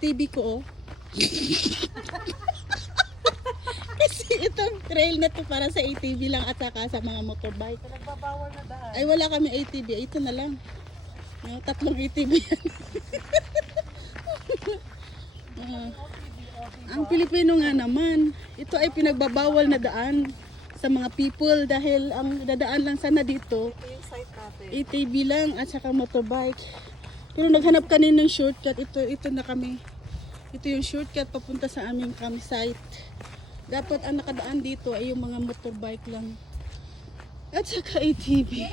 ATV ko, oh. Kasi itong trail na to para sa ATV lang at saka sa mga motorbike. Nagbabawal na daan. Ay, wala kami ATV. Ito na lang. Tatlong ATV yan. Ang Pilipino nga naman, ito ay pinagbabawal na daan sa mga people dahil ang dadaan lang sana dito, Ito yung site natin. ATV lang at saka motorbike. Pero naghanap kami ng shortcut. Ito na kami. Ito yung shortcut papunta sa aming campsite. Dapat ang nakadaan dito ay yung mga motorbike lang. At saka ATV.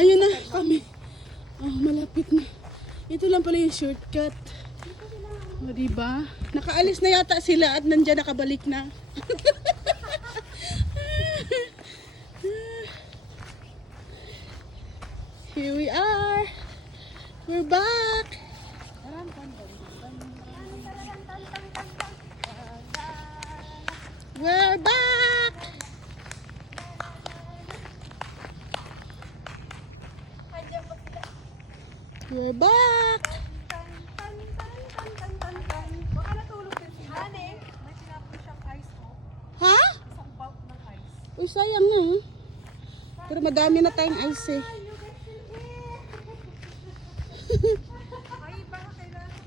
Ayun na kami. Oh, malapit na. Ito lang pala yung shortcut. O, diba? Nakaalis na yata sila at nandiyan nakabalik na. Here we are. We're back. We're back. We're back. Baka natulog din si Hane. May sinabi siyang ice ko. Ha? Isang bulk ng ice. Uy, sayang na. Pero madami na tayong ice eh. Ay, baka kailangan.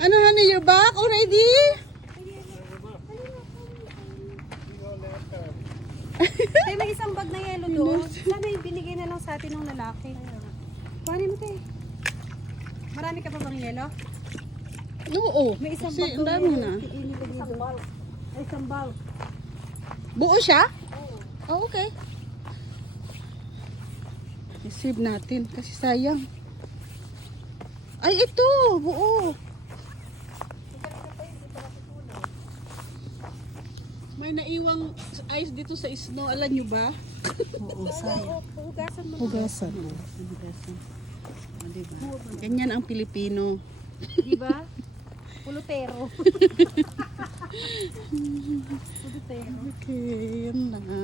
Ano, honey, you're back already? Tay, may isang bag na yelo doon. Sana yung binigay na lang sa atin ng lalaki. Kuhanin mo, Tay. Marami ka pa bang yelo? Oo. May isang Kasi bag ang dami na. Isang bulk. Ay, isang bulk. Buo siya? Oh, okay. Receive natin kasi sayang. Ay, ito. Buo. May naiwang ice dito sa snow. Alam nyo ba? Oo, sayang. Hugasan mo. Hugasan. Hugasan. O, diba? Ganyan ang Pilipino. Diba? Pulutero. Pulutero. Okay, yan na.